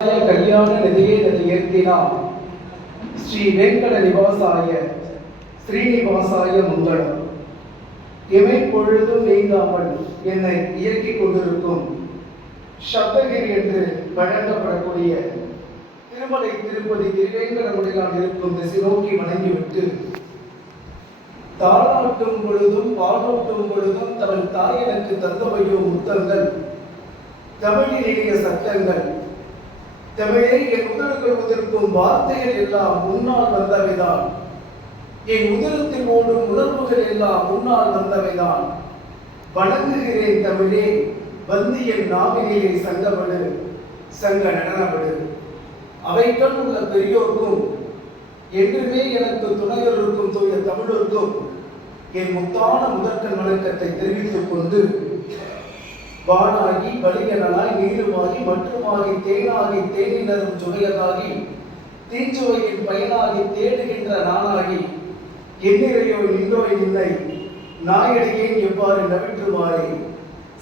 கல்யாண நிதியே நிதியேத்தினாம் ஸ்ரீ வெங்கட நிவாசாய ஸ்ரீனிவாசாய மங்களம். இமை பொழுதும் நீங்காமல் என்னை இயக்கிக் கொண்டிருக்கும் சப்தகிரி என்று வழங்கப்படக்கூடிய திருமலை திருப்பதி திருவேங்கடமுடியான் இருக்கும் திசை நோக்கி வணங்கிவிட்டு, தாளாட்டும் பொழுதும் பாலூட்டும் பொழுதும் தமிழ் தாய் எனக்கு தந்தவையோ முத்தங்கள், தமிழிலேய சட்டங்கள், தமிழே என் உதடுகள் உதிர்க்கும் வார்த்தைகள் எல்லாம் முன்னால் வந்தவைதான், என் உதரத்தில் ஓடும் உணர்வுகள் எல்லாம் முன்னால் வந்தவைதான். வணங்குகிறேன் தமிழே, வந்து என் நாவிலே சங்கமடு, சங்க நடனமடு. அவைகள் உள்ள பெரியோர்க்கும் என்றுமே எனக்கு துணையோருக்கும் தூய தமிழருக்கும் என் முத்தான முதற்கண் வணக்கத்தை தெரிவித்துக் கொண்டு, வானாகி வலியனாய் நீருமாகி மற்றுமாகி தேனாகி தேனினரும் சுவையதாகி தீச்சுவையின் பயனாகி தேடுகின்ற நானாகி எண்ணிறையோ நின்றோய் நின்னை நாயடியேன் எவ்வாறு நவிற்றுமாறே.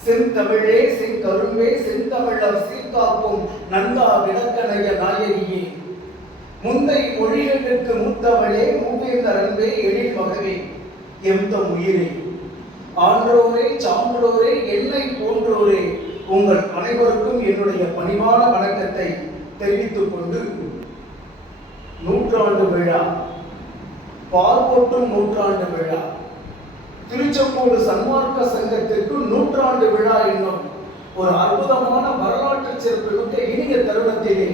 செந்தமிழே செங்கரும்பே செந்தமிழர் சீர்காக்கும் நந்தா விளக்கணைய நாயகியே, முந்தை மொழிகளுக்கு மூத்தவளே மூவேந்தர் அன்பே எழில் மகவே எந்தம் உயிரே. ஆன்றோரே சான்றோரே என்னை போன்றோரே உங்கள் அனைவருக்கும் என்னுடைய பணிவான வணக்கத்தை தெரிவித்துக் கொண்டு, நூற்றாண்டு விழா, பார்ப்போட்டும் நூற்றாண்டு விழா, திருச்செங்கோடு சன்மார்க்க சங்கத்திற்கு நூற்றாண்டு விழா என்னும் ஒரு அற்புதமான வரலாற்று சிறப்புமிக்க இனிய தருணத்திலே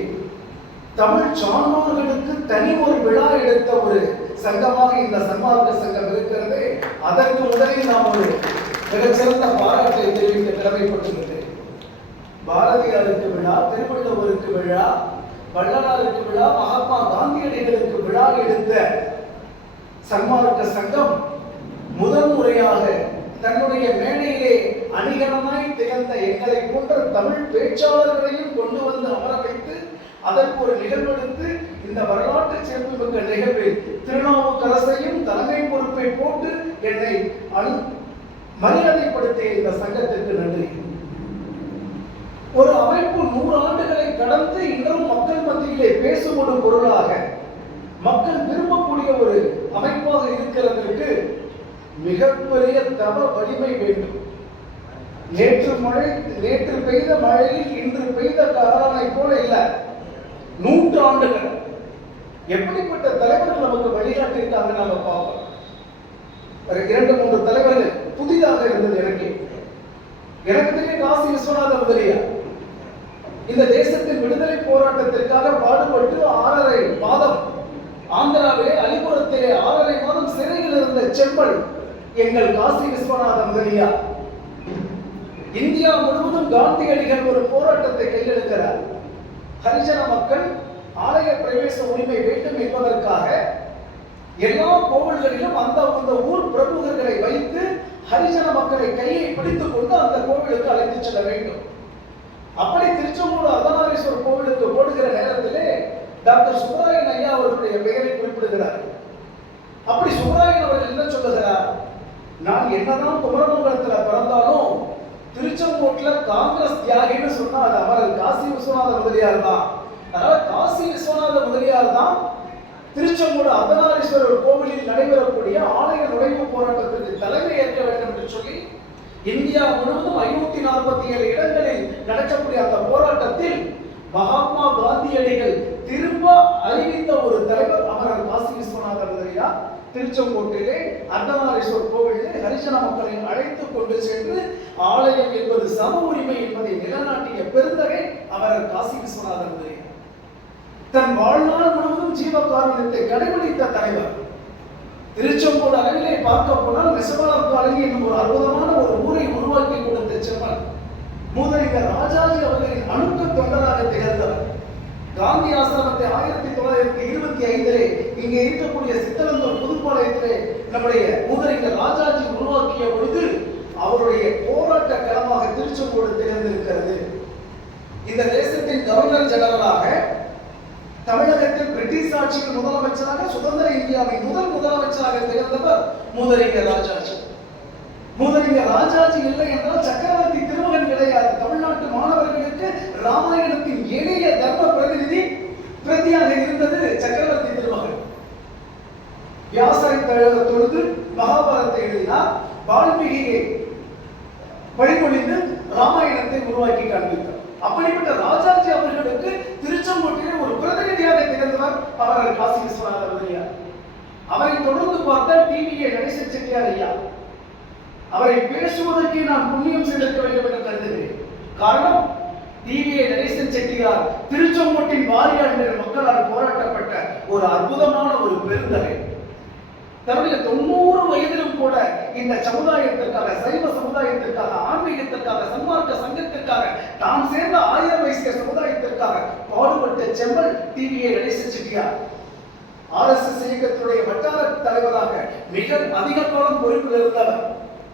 தமிழ் சான்றோர்களுக்கு தனி ஒரு விழா எடுத்த ஒரு சங்கமாக இந்த சன்மார்க்க சங்கம் இருக்கிறது. அதற்கு முதலில் நாம் ஒரு மிகச்சிறந்த பாராட்டை தெரிவிக்க கடமைப்பட்டுள்ளது. பாரதியாருக்கு விழா, திருவள்ளுவருக்கு விழா, வள்ளலாருக்கு விழா, மகாத்மா காந்தியடிகளுக்கு விழா எடுத்த சன்மார்க்க சங்கம் முதல் முறையாக தன்னுடைய மேடையிலே அணிகலனாய் திகழ்ந்த எங்களை போன்ற தமிழ் பேச்சாளர்களையும் கொண்டு வந்து அமர வைத்து அதற்கு ஒரு நிகழ்வெடுத்து இந்த வரலாற்று சிறப்புமிக்க நிகழ்வில் திருநாவுக்கரசையும் தலைமை பொறுப்பை போட்டு என்னை மரியாதைப்படுத்திய இந்த சங்கத்திற்கு நன்றி. ஒரு அமைப்பு 100 ஆண்டுகளை கடந்து இன்றும் மக்கள் மத்தியிலே பேசும் ஒரு பொருளாக மக்கள் விரும்பக்கூடிய ஒரு அமைப்பாக இருக்கிறதற்கு மிகப்பெரிய தவ வலிமை வேண்டும். நேற்று பெய்த மழையில் இன்று பெய்த காரணை போல இல்லை, 100 ஆண்டுகள் எப்படிப்பட்ட தலைவர்கள் நமக்கு வழிகாட்டியிருக்காங்க நாம பார்ப்போம். 2-3 தலைவர்கள் புதிதாக இருந்தது. எனக்கு தெரிய காசி விஸ்வநாத முதலியார் இந்த தேசத்தின் விடுதலை போராட்டத்திற்காக பாடுபட்டு 6.5 மாதம் ஆந்திராவிலே அலிபுரத்திலே 6.5 மாதம் சிறையில் இருந்த செம்பல் எங்கள் காசி விஸ்வநாத முதலியார். இந்தியா முழுவதும் காந்தியடிகள் ஒரு போராட்டத்தை கையெழுக்கிறார். ஹரிஜன மக்கள் ஆலய பிரவேச உரிமை வேண்டும் என்பதற்காக எல்லா கோவில்களிலும் அந்த ஊர் பிரமுகர்களை வைத்து ஹரிஜன மக்களை கையை பிடித்துக் கொண்டு அந்த கோவிலுக்கு அழைத்து செல்ல வேண்டும். அப்படி திருச்செங்கோடு அர்த்தநாரீஸ்வரர் கோவிலுக்கு போடுகிற நேரத்திலே டாக்டர் சுப்பராயன் ஐயா அவர்களுடைய பெயரை குறிப்பிடுகிறார். அப்படி சுப்பராயன் அவர்கள் என்ன சொல்லுகிறார், நான் என்னதான் குமரமங்கலத்தில் பிறந்தாலும் திருச்செங்கோட்டுல காங்கிரஸ் தியாகின்னு சொன்னா அது அமரர் காசி விஸ்வநாத முதலியார் தான். அதனால காசி விஸ்வநாத முதலியார் தான் திருச்செங்கோடு அர்த்தநாரீஸ்வரர் கோவிலில் நடைபெறக்கூடிய ஆலய நுழைவு போராட்டத்திற்கு தலைமை ஏற்க வேண்டும் என்று சொல்லி இந்தியா முழுவதும் 547 இடங்களில் நடக்கக்கூடிய அந்த போராட்டத்தில் மகாத்மா காந்தியடிகள் திரும்ப அறிவித்த ஒரு தலைவர் அமரர் காசி விஸ்வநாத முதலியார். திருச்செங்கோட்டிலே அர்த்தநாரீஸ்வரர் கோவிலிலே ஹரிஜன மக்களை அழைத்துக் கொண்டு சென்று ஆலயம் என்பது சம உரிமை என்பதை நிலநாட்டிய பெருந்தகை அமரர் காசி விஸ்வநாத முதலியார். தன் வாழ்நாள் முழுவதும் ஜீவகாருண்யத்தை கடைபிடித்த தலைவர். திருச்செங்கோடு அளவிலே பார்க்க போனால் நெசவாளர் காலனி என்னும் ஒரு அற்புதமான ஒரு ஊரை உருவாக்கி கொடுத்த செம்மன் மூதறிஞர் ராஜாஜி அவர்களின் அணுக்க தொண்டராக திகழ்ந்தவர். காந்தி ஆசிரமத்தை 1925 இங்கே இருக்கக்கூடிய சித்தலந்தூர் புதுப்பாளையத்திலே நம்முடைய மூதறிஞர் ராஜாஜி உருவாக்கிய பொழுது அவருடைய போராட்ட களமாக திருச்செங்கோடு திகழ்ந்திருக்கிறது. இந்த தேசத்தின் கவர்னர் ஜெனரலாக தமிழகத்தில் பிரிட்டிஷ் ஆட்சியின் முதலமைச்சராக சுதந்திர இந்தியாவின் முதலமைச்சராக திகழ்ந்தவர் மூதறிஞர் ராஜாஜி. மூதறிஞர் ராஜாஜி இல்லை என்றால் சக்கரவர்த்தி திருமகன் கிடையாது. தமிழ்நாட்டு மாணவர்களுக்கு ராமாயணத்தின் எளிய தர்ம வியாசரை தொழுது மகாபாரதத்தை எழுதினார். வால்மீகியை வழிமொழிந்து ராமாயணத்தை உருவாக்கி காண்பித்தார். அப்படிப்பட்ட ராஜாஜி அவர்களுக்கு திருச்செங்கோட்டிலே ஒரு பிரதிநிதியாக திகழ்ந்தவர் அவர்கள் காசி விஸ்வநாத முதலியார். அவரை தொடர்ந்து பார்த்தால் டிவிஏ நடேசன் செட்டியார் ஐயா. அவரை பேசுவதற்கு நான் புண்ணியம் செய்திருக்க வேண்டும் என்று கருதுகிறேன். காரணம், டிவிஏ நடேசன் செட்டியார் திருச்செங்கோட்டின் வாரியார் என்ற மக்களால் போராட்டப்பட்ட ஒரு அற்புதமான ஒரு பெருந்தகை. தன்னுடைய 90 வயதிலும் கூட இந்த சமுதாயத்திற்காக, சைவ சமுதாயத்திற்காக, ஆன்மீகத்திற்காக, சன்மார்க்க சங்கத்திற்காக, தான் சேர்ந்த ஆயர் வைசிய சமுதாயத்திற்காக பாடுபட்ட செம்மல் டிவிஏ நடேசன் செட்டியார். RSS இயக்கத்துடைய வட்டார தலைவராக மிக அதிக காலம் பொறுப்பில் இருந்தவர்.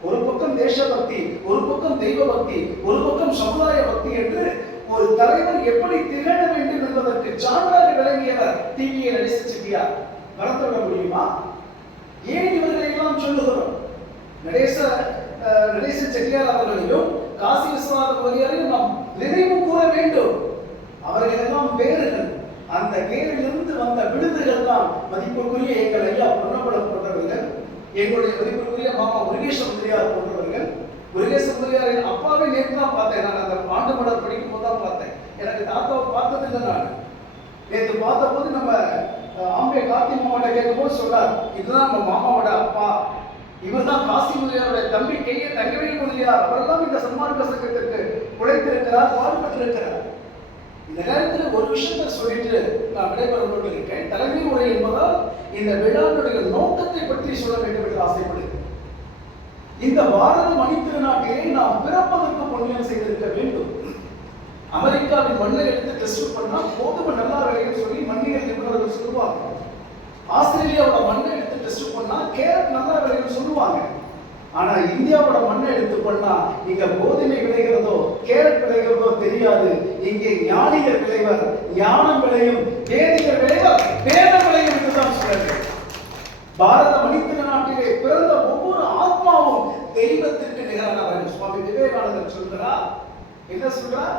ஒரு பக்கம் தேசபக்தி, ஒரு பக்கம் தெய்வ பக்தி, ஒரு பக்கம் சமுதாய பக்தி என்று ஒரு தலைவர் எப்படி திகழ வேண்டும் என்பதற்கு சான்றாக விளங்கியவர் டிவிஏ நடேசன் செட்டியார். மறந்துவிட முடியுமா? ஏன் இவர்களை எல்லாம் சொல்லுகிறோம்? நடேசன் செட்டியார் அவர்களையும் காசி விஸ்வநாத முதலியாரையும் நாம் நினைவு கூற வேண்டும். அவர்கள் எல்லாம் வேறுகள். அந்த வேரிலிருந்து வந்த விடுதல்கள் தான் மதிப்புக்குரிய எங்கள் ஐயா பொன்னம்பலம் போன்றவர்கள், எங்களுடைய மதிப்புக்குரிய மாமா முருகேச முதலியார் போன்றவர்கள். முருகேச முதலியாரின் அப்பாவை நேற்று தான் பார்த்தேன். நான் அந்த ஆண்டு மலர் படிக்கும் போது தான் பார்த்தேன். எனக்கு தாத்தாவை பார்த்ததில்லை. நான் நேற்று பார்த்த போது நம்ம ஆம்பே கார்த்தி மாமாட்ட கேட்கும்போது சொன்னார், இதுதான் நம்ம மாமாவோட அப்பா, இவர் தான் காசி முதலியாருடைய தம்பி கையை தங்கவேல் முதலியார். அவரெல்லாம் இந்த சன்மார்க்க சங்கத்திற்கு உழைத்திருக்கிறார், பாடுபட்டிருக்கிறார். இந்த நேரத்தில் ஒரு விஷயத்தை சொல்லிட்டு நான் விடைபெற கொண்டிருக்கேன். தலைமை உரை என்பதால் இந்த விழாவுடைய நோக்கத்தை பற்றி சொல்ல வேண்டும் என்று ஆசைப்படுகிறேன். இந்த பாரத மணித்திருநாட்டிலே நாம் பிறப்பதற்கு புண்ணியம் செய்திருக்க வேண்டும். அமெரிக்காவின் மண்ணை எடுத்து டெஸ்ட் பண்ணா கோதுமை நல்லா விளையும் சொல்லி மண்ணியல் நிபுணர்கள் சொல்லுவாங்க. ஆஸ்திரேலியாவோட மண்ணை எடுத்து டெஸ்ட் பண்ணா கேரட் நல்லா விளையும் சொல்லுவாங்க. ஆனா இந்தியாவோட மண்ணை எடுத்து பண்ணா இங்க கோதுமை விளைகிறதோ கேரட் விளைகிறதோ தெரியாது. இங்கே ஞானிகள் விளைவர், ஞானம் விளையும், வேதிகள் விளைவர், வேதம் விளையும் என்றுதான் சொல்றது. பாரத மணித்திருநாட்டிலே பிறந்த ஒவ்வொரு ஆத்மாவும் தெய்வத்திற்கு நிகரானவர். சுவாமி விவேகானந்தர் சொல்கிறார். என்ன சொல்றார்?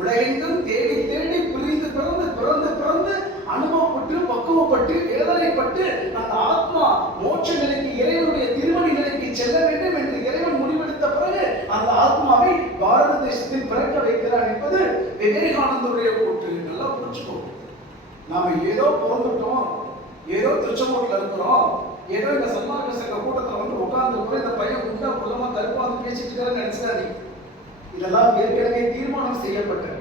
உலகெங்கும் தேடி தேடி பிரிந்து பிறந்து பிறந்து பிறந்து அனுபவப்பட்டு பக்குவப்பட்டு வேதனைப்பட்டு அந்த ஆத்மா மோட்ச நிலைக்கு, இறைவனுடைய திருமணி நிலைக்கு செல்ல வேண்டும் என்று இறைவன் முடிவெடுத்த பிறகு அந்த ஆத்மாவை பாரத தேசத்தில் பிறக்க வைக்கிறார் என்பது விவேகானந்தருடைய கூற்று. நல்லா புரிச்சுக்கோ. நாம ஏதோ பிறந்துட்டோம், ஏதோ திருச்செங்கோட்டில் இருக்கிறோம், ஏதோ இந்த சன்மார்க்க சங்க கூட்டத்தில் வந்து உட்கார்ந்து கூட இந்த பையன் குண்டா குள்ளமா கருப்பாந்து பேசிட்டு இருக்கிறேன்னு நினைச்சாதீங்க. இதெல்லாம் ஏற்கனவே தீர்மானம் செய்யப்பட்டது.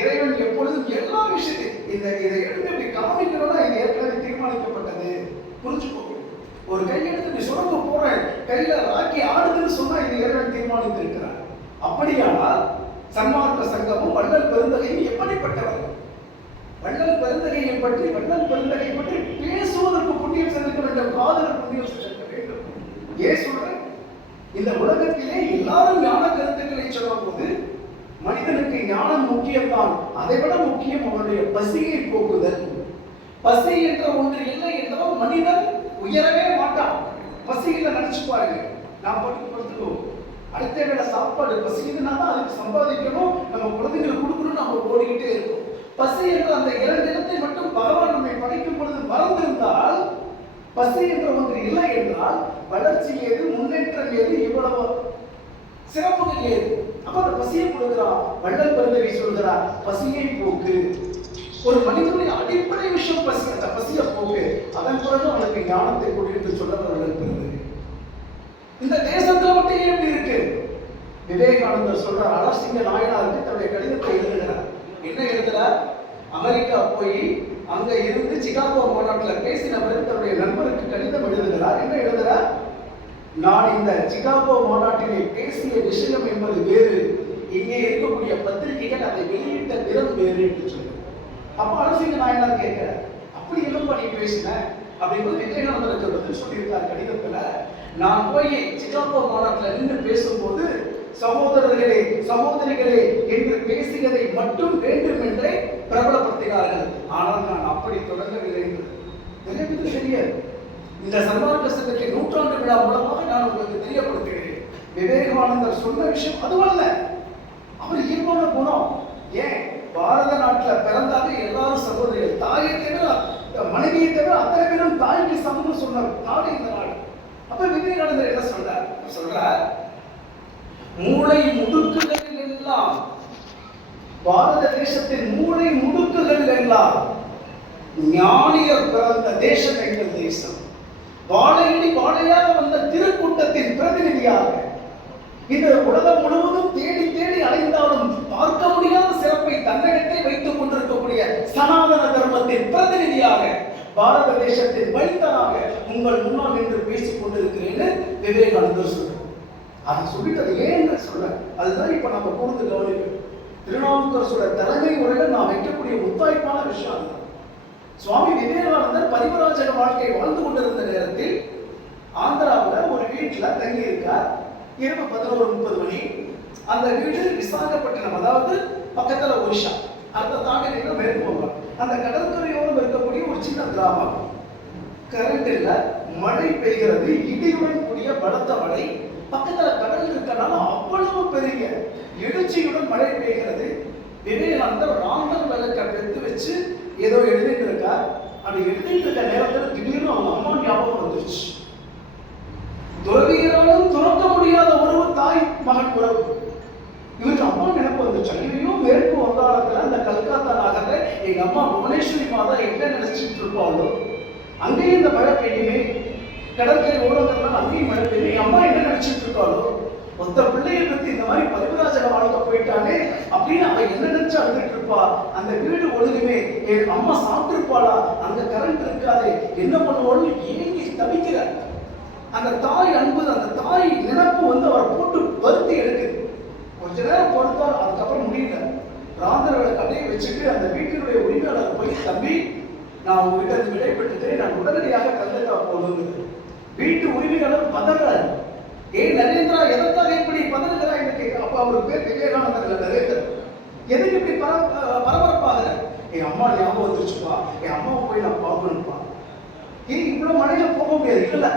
இறைவன் எப்பொழுதும் எல்லா விஷயத்தையும் இதை எடுத்து இப்படி காமிக்கணும்னா இது ஏற்கனவே தீர்மானிக்கப்பட்டது. புரிஞ்சுக்கோங்க. ஒரு கையெடுத்து நீ சுரங்க போறேன், கையில ராக்கி ஆடுதுன்னு சொன்னா இது இறைவன் தீர்மானித்திருக்கிறார். அப்படியானால் சன்மார்க்க சங்கமும் வள்ளல் பெருந்தகையும் எப்படிப்பட்டவர்கள்? வள்ளல் பெருந்தகையை பற்றி பேசுவதற்கு புண்ணியம் செலுத்த வேண்டும், காதலுக்கு புண்ணியம் செலுத்த வேண்டும். ஏன் சொல்றேன்? இந்த உலகத்திலே எல்லாரும் ஞான கருத்துக்களை சொல்லும் போது மனிதனுக்கு ஞானம் முக்கியம்தான். அதை விட முக்கியம் அவனுடைய பசியை போக்குதல். பசி என்ற ஒன்று இல்லை என்றால் மனிதன் உயரவே மாட்டான். பசியில நினைச்சு பாருங்க. நாம் படுத்துக்கோம், அடுத்த வேளை சாப்பாடு பசிக்குதுன்னா தான் அதுக்கு சம்பாதிக்கணும், நம்ம குழந்தைங்களுக்கு கொடுக்கணும், நம்ம ஓடிக்கிட்டே இருக்கோம். பசி என்ற அந்த 2 இடத்தை மட்டும் பகவான் நம்மை படைக்கும் பொழுது மறந்திருந்தால், பசி என்ற ஒன்று இல்லை என்றால் வளர்ச்சி ஏது, முன்னேற்றம் ஏது, இவ்வளவு சிறப்புகள் ஏது? அப்ப அந்த பசியை கொடுக்கிறான். வள்ளல் பெருந்தகை சொல்கிறார், பசியை போக்கு. ஒரு மனிதனுடைய அடிப்படை விஷயம் பசி. அந்த பசியை போக்கு. அதன் பிறகு அவனுக்கு ஞானத்தை கொண்டு சொல்ல வள்ளல் பெருந்தகை. இந்த தேசத்துல மட்டும் ஏன் இப்படி இருக்கு? விவேகானந்தர் சொல்றார், அலர்சிங்க நாயனாருக்கு தன்னுடைய கடிதத்தை எழுதுகிறார். என்ன எழுதுறார்? அமெரிக்கா போய் அங்க இருந்து சிகாகோ மாநாட்டில் பேசின பிறகு தன்னுடைய நண்பருக்கு கடிதம் எழுதுகிறார். என்ன எழுதுகிறார்? நான் இந்த சிகாகோ மாநாட்டிலே பேசிய விஷயம் என்பது வேறு, இங்கே இருக்கக்கூடிய பத்திரிகைகள் அதை வெளியிட்ட விதம் வேறு என்று சொல்லுங்க. அப்ப அலர்சிங்க நாயனார் கேட்கிறார், அப்படி எல்லாம் பண்ணி பேசின அப்படிங்கும்போது விவேகானந்தருக்கு பதில் சொல்லியிருக்கார் கடிதத்துல. நான் போய் சிகாகோ மாநாட்டில் நின்று பேசும்போது சகோதரர்களே சகோதரிகளே என்று பேசியதை மட்டும் வேண்டும் என்றே பிரபலப்படுத்தினார்கள். ஆனால் நான் அப்படி தொடங்கவில்லை என்று தெரியாது. இந்த சன்மார்க்க சங்கத்தின் 100ஆண்டு விழா மூலமாக நான் உங்களுக்கு தெரியப்படுத்துகிறேன். விவேகானந்தர் சொன்ன விஷயம் அதுவல்ல. அவர் இயல்பான குணம். ஏன் பாரத நாட்டில் பிறந்தாலே எல்லாரும் சகோதரிகள். தாயை தவிர மனைவியை தவிர அத்தனை பேரும் தாய்க்கு சமம்னு சொன்ன நாடு இந்த நாடு. அப்ப விவேகானந்தர் என்ன சொல்றார், மூளை முடுக்குகளில் எல்லாம், பாரத தேசத்தின் மூளை முடுக்குகளில் எல்லாம் ஞானியர் பிறந்த தேசம் எங்கள் தேசம். வாழையடி வாழையாக வந்த திருக்கூட்டத்தின் பிரதிநிதியாக இந்த உலகம் முழுவதும் தேடி தேடி அலைந்தாலும் பார்க்க முடியாத சிறப்பை தன்னகத்தை வைத்துக் கொண்டிருக்கக்கூடிய சனாதன தர்மத்தின் பிரதிநிதியாக, பாரத தேசத்தின் வைத்தனாக உங்கள் முன்னால் என்று பேசிக் கொண்டிருக்கிறேன் விவேகானந்தர் சொல்றார். அதை சொல்லிட்டு ஏன் சொல்ல, அதுதான் இப்ப நம்ம கூர்ந்து கவனிக்கணும். திருநாவுக்கரசோட தலைமை உரையில நான் வைக்கக்கூடிய முத்தாய்ப்பான விஷயம் அதுதான். சுவாமி விவேகானந்தர் பரிவராஜக வாழ்க்கை வாழ்ந்து கொண்டிருந்த நேரத்தில் ஆந்திராவில் ஒரு வீட்டில் தங்கி இருக்கார். இரவு 11:30 மணி. அந்த வீடு விசாகப்பட்டினம், அதாவது பக்கத்துல ஒரிஷா, அந்த தாண்டி மேற்கு போவாங்க. அந்த கடற்கரையோடு இருக்கக்கூடிய ஒரு சின்ன கிராமம். கரண்ட் இல்ல, மழை பெய்கிறது, இடியுடன் கூடிய பலத்த மழை. பக்கத்துல கடல் இருக்கனால அவ்வளவு பெரிய எழுச்சியுடன் மழை பெய்கிறது. விவேகானந்தர் ராந்தர் விளக்க எடுத்து வச்சு ஏதோ எழுதிட்டு இருக்கார். அப்படி எழுதிட்டு இருக்க நேரத்தில் திடீர்னு அவங்க அம்மா ஞாபகம் வந்துருச்சு. துறவியராலும் துறக்க முடியாத உறவு தாய் மகன் உறவு. இவருக்கு அம்மா நினைப்பு வந்துச்சு. ஐயோ, மேற்கு வங்காளத்துல அந்த கல்கத்தா நகர்ல எங்க அம்மா புவனேஸ்வரி மாதா என்ன நினைச்சிட்டு இருப்பாளோ, அங்கேயும் இந்த மழை பெய்யுமே, கடற்கரை ஓரங்கள்லாம் அங்கேயும் மழை பெய்யுமே, எங்க அம்மா என்ன நினைச்சிட்டு இருக்காளோ, மொத்த பிள்ளையை பத்தி இந்த மாதிரி பரிவராஜக வாழ்க்கை போயிட்டானே அப்படின்னு அவ என்ன நினைச்சு அழுதுட்டு இருப்பா. அந்த வீடு ஒழுங்குமே, என் அம்மா சாப்பிட்டுருப்பாளா, அங்க கரண்ட் இருக்காதே, என்ன பண்ணுவோம்னு ஏங்கி தவிக்கிறார். அந்த தாய் அன்பு, அந்த தாய் நினைப்பு அவரை போட்டு வருத்தி எடுக்குது. கொஞ்ச நேரம் பொறுத்தால் அதுக்கப்புறம் முடியல. ராந்தர் விளக்கு அப்படியே வச்சுட்டு அந்த வீட்டினுடைய உரிமையாளர் போய், தம்பி நான் உங்ககிட்ட விடைபெற்றுட்டேன், நான் உடனடியாக கல்கத்தா போகணுங்கிறது. வீட்டு உரிமையாளர் பதறாரு. நரேந்திரா எதற்காக இப்படி பதறுகிறா என்று கேட்க. அப்ப அவருக்கு பேர் விவேகானந்தர் நரேந்திரன். எதுக்கு இப்படி பரபரப்பாக? என் அம்மா ஞாபகம் வந்துருச்சுப்பா, என் அம்மாவை போய் நான் பார்க்கணும்ப்பா. இவ்வளவு மழையில போக முடியாது. இல்ல,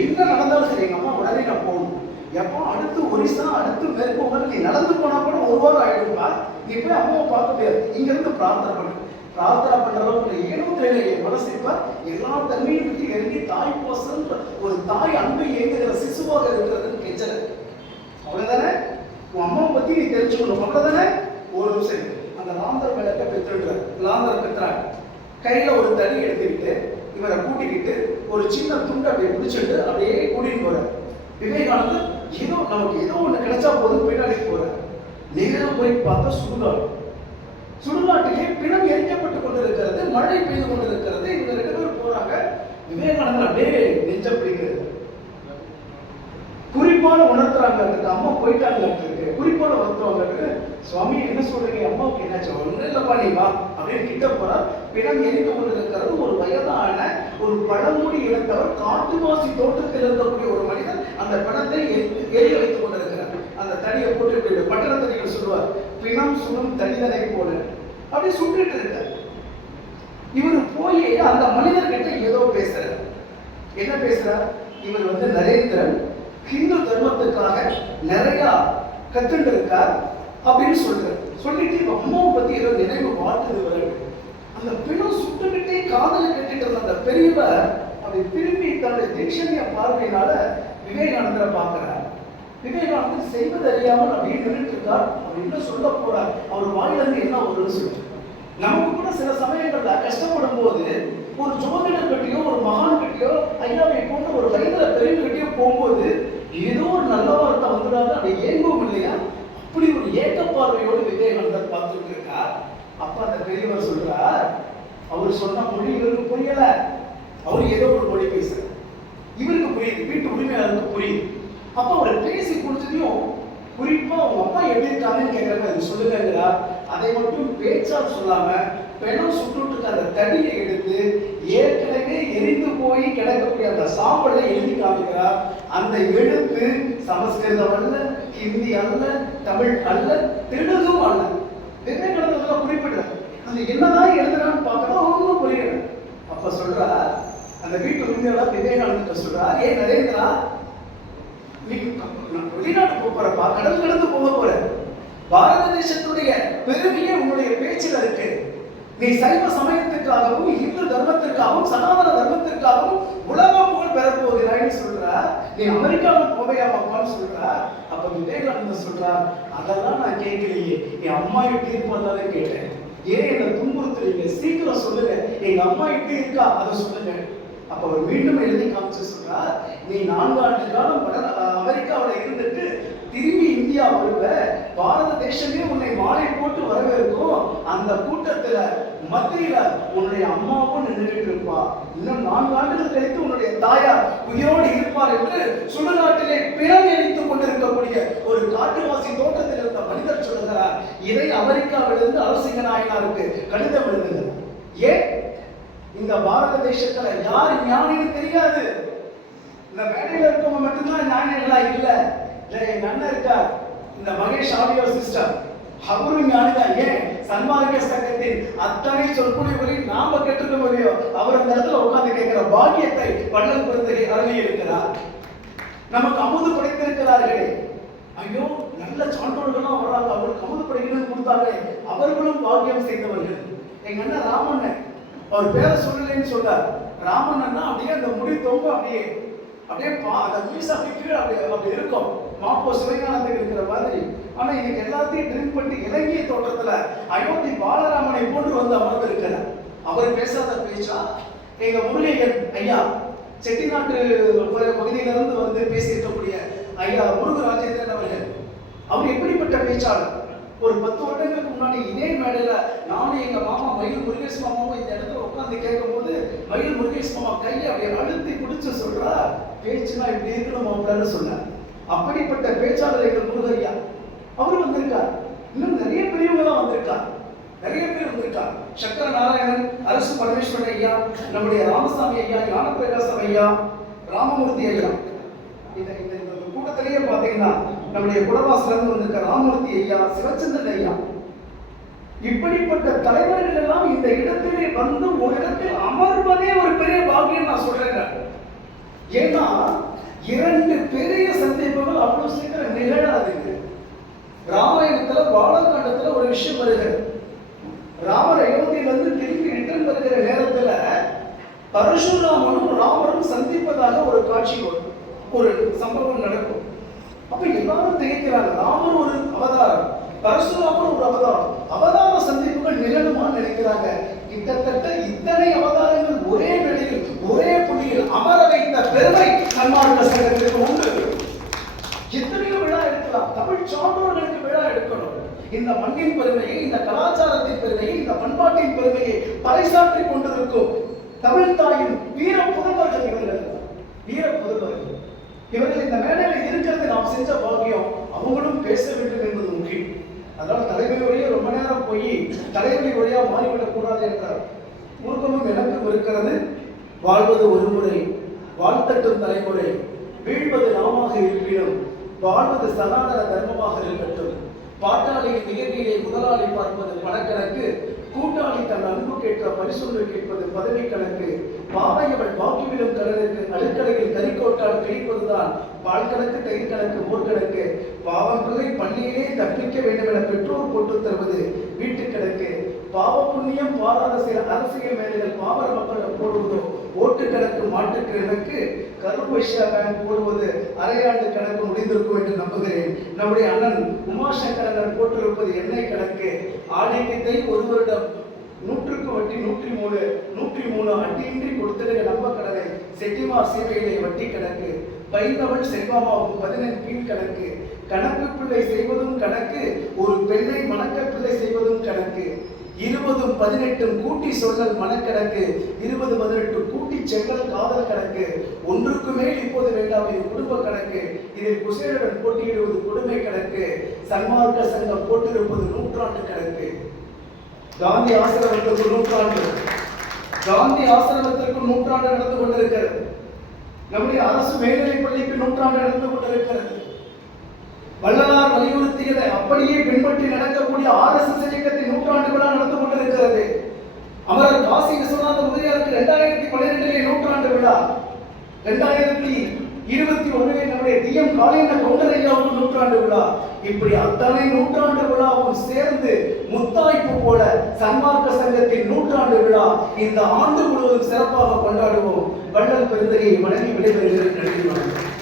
என்ன நடந்தாலும் சரி எங்க அம்மா உடனே நான் போகணும். எப்போ அடுத்து ஒரிசா, அடுத்து மேற்கு வங்காளம், நீ நடந்து போனா கூட 1 வாரம் ஆயிடும்பா, நீ போய் அம்மாவை பார்க்க முடியாது. இங்க இருந்து பிரார்த்தனை பண்ணு. பிரார்த்தனை பண்ற அளவுக்கு ஏனோ தெரியல, என் மனசு இப்ப எல்லா தன்மையும் பற்றி இறங்கி தாய் போசன் ஒரு தாய் அன்பை ஏங்குகிற சிசுவாக இருக்கிறதுன்னு கெஞ்சல. அவ்வளவுதானே, உன் அம்மாவை பத்தி நீ தெரிஞ்சுக்கணும், அவ்வளவுதானே. ஒரு நிமிஷம் அந்த லாந்தர் விளக்க பெற்றுறாரு. லாந்தர் பெற்றாங்க. கையில ஒரு தடி எடுத்துக்கிட்டு இவரை கூட்டிக்கிட்டு ஒரு சின்ன துண்டை அப்படியே பிடிச்சிட்டு அப்படியே கூட்டிட்டு போறாரு. விவேகானந்தர் ஏதோ நமக்கு ஏதோ ஒண்ணு கிடைச்சா போதும் பின்னாடி போறாரு. நேரம் போய் பார்த்தா சுடுகாடு. சுடுகாட்டிலே பிணம் எரிக்கப்பட்டுக் கொண்டிருக்கிறது, மழை பெய்து கொண்டிருக்கிறது. இவங்க 2 பேரும் போறாங்க. விவேகானந்தர் அப்படியே நெஞ்ச பிடிக்கிறது. குறிப்பான உணர்த்துறாங்க, அந்த அம்மா போயிட்டாங்க, குறிப்பான உணர்த்துவாங்க. சுவாமி என்ன சொல்றீங்க, அம்மாவுக்கு என்னாச்சு? ஒன்றும் இல்லப்பா, நீ வா அப்படின்னு கிட்ட போறா. பிணம் எரிந்து கொண்டிருக்கிறது. ஒரு வயதான ஒரு பழங்குடி இனத்தவர், காட்டுவாசி தோட்டத்தில் இருக்கக்கூடிய ஒரு மனிதன் அந்த பிணத்தை எரிய வைத்துக் கொண்டிருக்கிறார். அந்த தடியை போட்டு பட்டணத்தடிகள் சொல்லுவார், பிணம் சுடும் தனிதனை போல அப்படி சுட்டுட்டு இருக்கார். இவர் போய் அந்த மனிதர்கிட்ட ஏதோ பேசுறார். என்ன பேசுறார்? இவர் நரேந்திரன் ஹிந்து தர்மத்துக்காக நிறைய கத்துட்டு இருக்கார் அப்படின்னு சொல்றாரு. சொல்லிட்டு அம்மாவை பத்தி ஏதோ நினைவு வாழ்த்துது வர. அந்த பிணம் சுட்டுக்கிட்டே காதல கட்டிட்டு இருந்த அந்த பெரியவர் அப்படி திரும்பி தன்னுடைய தீட்சணிய பார்வையினால விவேகானந்தரை பார்க்கிறார். விவேகானந்தர் செய்வது அறியாமல் அப்படின்னு நின்றுட்டு இருக்கார். அவர் என்ன சொல்ல போறார், அவர் வாயிலிருந்து என்ன வரும்னு சொல்றார். நமக்கு கூட சில சமயங்கள்ல கஷ்டப்படும் போது ஒரு ஜோதிடர் கட்டியோ ஒரு மகான் கட்டியோ ஐயாவை போன்ற ஒரு வயதுல பெரியவர்கிட்டயோ போகும்போது ஏதோ ஒரு நல்ல வார்த்தை வந்துடாது, அப்படி ஏங்கவும் இல்லையா? அப்படி ஒரு ஏக்க பார்வையோடு விவேகானந்தர் பார்த்துட்டு இருக்கார். அப்ப அந்த பெரியவர் சொல்றார், அவர் சொன்ன மொழி இவருக்கு புரியல, அவர் ஏதோ ஒரு மொழி பேசுறார், இவருக்கு புரியுது, வீட்டு உரிமையாளருக்கு புரியுது. அப்ப அவர் பேசி கொடுத்ததையும் குறிப்பா உங்க அம்மா எப்படி இருக்காங்கன்னு கேட்கறாங்க, சொல்லுங்கிறா. அதை மட்டும் பேச்சால் சொல்லாம பிணம் சுட்டுட்டு அந்த தடியை எடுத்து ஏற்கனவே எரிந்து போய் கிடக்கக்கூடிய அந்த சாம்பலை எழுதி காமிக்கிறார். அந்த எழுத்து சமஸ்கிருதம் அல்ல, ஹிந்தி அல்ல, தமிழ் அல்ல, தெலுங்கும் அல்ல. விவேகானந்தர் குறிப்பிடுறார். அந்த என்னதான் எழுதுறான்னு பார்க்கணும், ஒன்றும் புரியல. அப்ப சொல்றா அந்த வீட்டு உரிமையாளர் விவேகானந்தர் சொல்றா, நரேந்திரா, வெளிநாட்டு போறப்பா, கடல் கடந்து போக போற, பாரத தேசத்துடைய பெருமையே உன்னுடைய பேச்சில் இருக்கு. நீ சைவ சமயத்திற்காகவும் இந்து தர்மத்திற்காகவும் சனாதன தர்மத்திற்காகவும் உலக புகழ் பெற போகிறாய்ன்னு சொல்ற, நீ அமெரிக்காவுக்கு போவையாமான்னு சொல்ற. அப்ப விவேகானந்தர் சொல்றார், அதெல்லாம் நான் கேட்கலையே, என் அம்மா எப்படி இருப்பதாலே கேட்டேன். ஏன் என்ன துன்புறுத்துறீங்க, சீக்கிரம் சொல்லுங்க, எங்க அம்மா எப்படி இருக்கா அதை சொல்லுங்க. அப்ப அவர் மீண்டும் எழுதி காமிச்சு சொல்றார், நீ 4 ஆண்டு காலம் அமெரிக்காவில் இருந்துட்டு திரும்பி இந்தியா வருவ, பாரத தேசமே உன்னை மாலை போட்டு வரவேற்கும். அந்த கூட்டத்துல மத்தியில உன்னுடைய அம்மாவும் நின்றுட்டு இருப்பா. இன்னும் 4 ஆண்டுகள் கழித்து உன்னுடைய தாயார் உயிரோடு இருப்பார் என்று சுடுகாட்டிலே பிணம் எரித்துக் கொண்டிருக்கக்கூடிய ஒரு காட்டுவாசி தோட்டத்தில் இருந்த மனிதர் சொல்லுகிறார். இதை அமெரிக்காவிலிருந்து அரசிங்க நாயனாருக்கு கடிதம் எழுதுகிறார். ஏன் இந்த பாரத தேசத்துல யார் ஞானின்னு தெரியாது. இந்த மேடையில இருக்கவங்க மட்டும்தான் ஞானிகளா இல்ல. எங்க அண்ணன் இருக்கார், இந்த மகேஷ் ஆடியோ சிஸ்டம், அவரும் ஞானிதான். ஏன் சன்மார்க்க சங்கத்தின் அத்தனை சொற்பொழிவுகளில் நாம கேட்டிருக்க முடியும். அவர் அந்த இடத்துல உட்கார்ந்து கேட்கிற பாக்கியத்தை வள்ளல் பெருந்தகை அருளி இருக்கிறார். நமக்கு அமுது படைத்திருக்கிறார்களே, ஐயோ நல்ல சான்றோர்கள்லாம் வர்றாங்க, அவருக்கு அமுது படைக்கணும்னு கொடுத்தாங்க, அவர்களும் பாக்கியம் செய்தவர்கள். எங்க அண்ணன் ராமண்ணன், அவர் பேரை சொல்லலைன்னு சொல்றார். ராமண்ணன்னா அப்படியே அந்த முடி தொங்க அப்படியே அப்படியே அந்த மீச அப்படி கீழே அப்படி இருக்கும், மாப்போ சிவஞானத்துக்கு இருக்கிற மாதிரி. ஆனா இன்னைக்கு எல்லாத்தையும் ட்ரிங்க் பண்ணி இலங்கிய தோட்டத்துல அயோத்தி பாலராமனை போன்று வந்து அமர்ந்து இருக்கிறார். அவர் பேசாத பேச்சா? எங்க முருகையன் ஐயா செட்டிநாட்டு பகுதியிலிருந்து வந்து பேசியிருக்கக்கூடிய ஐயா முருகராஜேந்திரன் அவர்கள், அவர் எப்படிப்பட்ட பேச்சாளர்? ஒரு 10 வருடங்களுக்கு முன்னாடி இதே மேடையில நானும் எங்க மாமா மயில் முருகேஷ் மாமாவும் இந்த இடத்துல உட்காந்து கேட்கும் போது மயில் முருகேஷ் மாமா கையை அப்படியே அழுத்தி பிடிச்சு சொல்றா, பேச்சுனா இப்படி இருக்கணும் அப்படின்னு சொன்னார். அப்படிப்பட்ட பேச்சாளர் எங்கள் முருகையா அவரு வந்திருக்கார். இன்னும் நிறைய பெரியவங்க தான் வந்திருக்கார், நிறைய பேர் வந்திருக்கார். சக்கர நாராயணன், அரசு பரமேஸ்வரன் ஐயா, நம்முடைய ராமசாமி ஐயா, ஞானப்பிரகாசம் ஐயா, ராமமூர்த்தி ஐயா. இந்த கூட்டத்திலேயே பாத்தீங்கன்னா நம்முடைய குடவாசல வந்திருக்க ராமமூர்த்தி ஐயா, சிவச்சந்திரன் ஐயா, இப்படிப்பட்ட தலைவர்கள் எல்லாம் இந்த இடத்திலே வந்து ஒரு இடத்தில் அமர்வதே ஒரு பெரிய பாக்கியம் நான் சொல்றேன். ஏன்னா 2 பெரிய சந்திப்புகள் அவ்வளவு சீக்கிரம் நிகழாதுங்க. ராமாயணத்துல பாலகாண்டத்துல ஒரு விஷயம் வருகிறது. ராமர் அயோத்தியிலிருந்து திரும்பி ரிட்டர்ன் வருகிற நேரத்துல பரசுராமனும் ராமரும் சந்திப்பதாக ஒரு காட்சி வரும், ஒரு சம்பவம் நடக்கும். அப்ப எல்லாரும் திகைக்கிறாங்க. ராமர் ஒரு அவதாரம், பரசுராமர் ஒரு அவதாரம், அவதார சந்திப்புகள் நிகழுமான்னு நினைக்கிறாங்க. கிட்டத்தட்ட இத்தனை அவதாரங்கள் ஒரே நிலையில் ஒரே புள்ளியில் அமர வைத்த பெருமை சன்மார்க்க சங்கத்திற்கு உண்டு. எத்தனையோ விழா எடுக்கலாம், தமிழ் சான்றோர்களுக்கு விழா எடுக்கணும். இந்த மண்ணின் பெருமையை, இந்த கலாச்சாரத்தின் பெருமையை, இந்த பண்பாட்டின் பெருமையை பறைசாற்றிக் கொண்டிருக்கும் தமிழ் தாயின் வீர புதல்வர்கள் இவர்கள், வீர புதல்வர்கள். இவர்கள் இந்த மேடையில் இருக்கிறது நாம் செஞ்ச பாக்கியம். அவங்களும் பேச வேண்டும் என்பது முக்கியம். அதனால தலைவலி வழியா ரொம்ப நேரம் போய் தலைவலி வழியா மாறிவிடக் கூடாது என்றார். ஊக்கமும் எனக்கும் இருக்கிறது. வாழ்வது ஒரு முறை, வாழ்த்தட்டும் தலைமுறை, வீழ்வது நாமாக இருப்பினும் வாழ்வது சனாதன தர்மமாக இருக்கட்டும். பாட்டாளியின் நிகழ்ச்சியை முதலாளி பார்ப்பது பணக்கணக்கு, கூட்டாளி தன் அன்பு கேட்க பரிசோதனை கேட்பது பதவி கணக்கு. பாவையவள் பாக்கிவிடும் கடலுக்கு அடுக்கலையில் கறிக்கோட்டால் கிழிப்பதுதான் பால் கணக்கு, தயிர் கணக்கு, மோர் கணக்கு. பாவம் பிள்ளை பள்ளியிலே தப்பிக்க வேண்டும் என பெற்றோர் போட்டு தருவது வீட்டு கணக்கு. பாவ புண்ணியம் பாராத சில அரசியல் மேலைகள் பாவர மக்களிடம் போடுவதோ ஓட்டு கணக்கு, மாட்டு கணக்கு. கரு வைஷ்யா பேங்க் போடுவது அரையாண்டு கணக்கு முடிந்திருக்கும் என்று நம்புகிறேன். நம்முடைய அண்ணன் உமாசங்கரன் போட்டிருப்பது எண்ணெய் கணக்கு. ஆணையத்தை ஒரு வருடம் 100க்கு வட்டி 103, 103 அட்டியின்றி கொடுத்திருக்க நம்ப கடனை. செட்டிமார் சேவையிலே வட்டி கணக்கு. பைந்தவள் செல்வாமாவும் 15 கீழ் கணக்கு. கணக்கு பிள்ளை செய்வதும் கணக்கு, ஒரு பெண்ணை மணக்க பிள்ளை செய்வதும் கணக்கு. 20 18 கூட்டி சொல்லல் மனக்கணக்கு, 20 18 கூட்டி செங்கல் காதல் கணக்கு. ஒன்றுக்கு மேல் இப்போது வேண்டாம் இது குடும்ப கணக்கு. இதில் குசேலுடன் போட்டியிடுவது கொடுமை கணக்கு. சன்மார்க்க சங்கம் போட்டிருப்பது நூற்றாண்டு கணக்கு. காந்தி ஆசிரமத்திற்கு நூற்றாண்டு, காந்தி ஆசிரமத்திற்கு நூற்றாண்டு நடந்து கொண்டிருக்கிறது. நம்முடைய அரசு மேல்நிலைப் பள்ளிக்கு நூற்றாண்டு நடந்து கொண்டிருக்கிறது. வள்ளலார் வலியுறுத்தியதை அப்படியே பின்பற்றி நடக்கக்கூடிய RSS இயக்கத்தின் நூற்றாண்டு விழா நடந்து கொண்டிருக்கிறது. அமரர் காசி விஸ்வநாத முதலியாருக்கு 2012 நூற்றாண்டு விழா, 2000 21 நம்முடைய டிஎம் காளியண்ண கவுண்டரையாவுக்கு நூற்றாண்டு விழா. இப்படி அத்தனை நூற்றாண்டு விழாவும் சேர்ந்து முத்தாய்ப்பு போல சன்மார்க்க சங்கத்தின் நூற்றாண்டு விழா இந்த ஆண்டு முழுவதும் சிறப்பாக கொண்டாடுவோம். வள்ளல் பெருந்தகையை வணங்கி விடைபெறுகிறேன். நன்றி.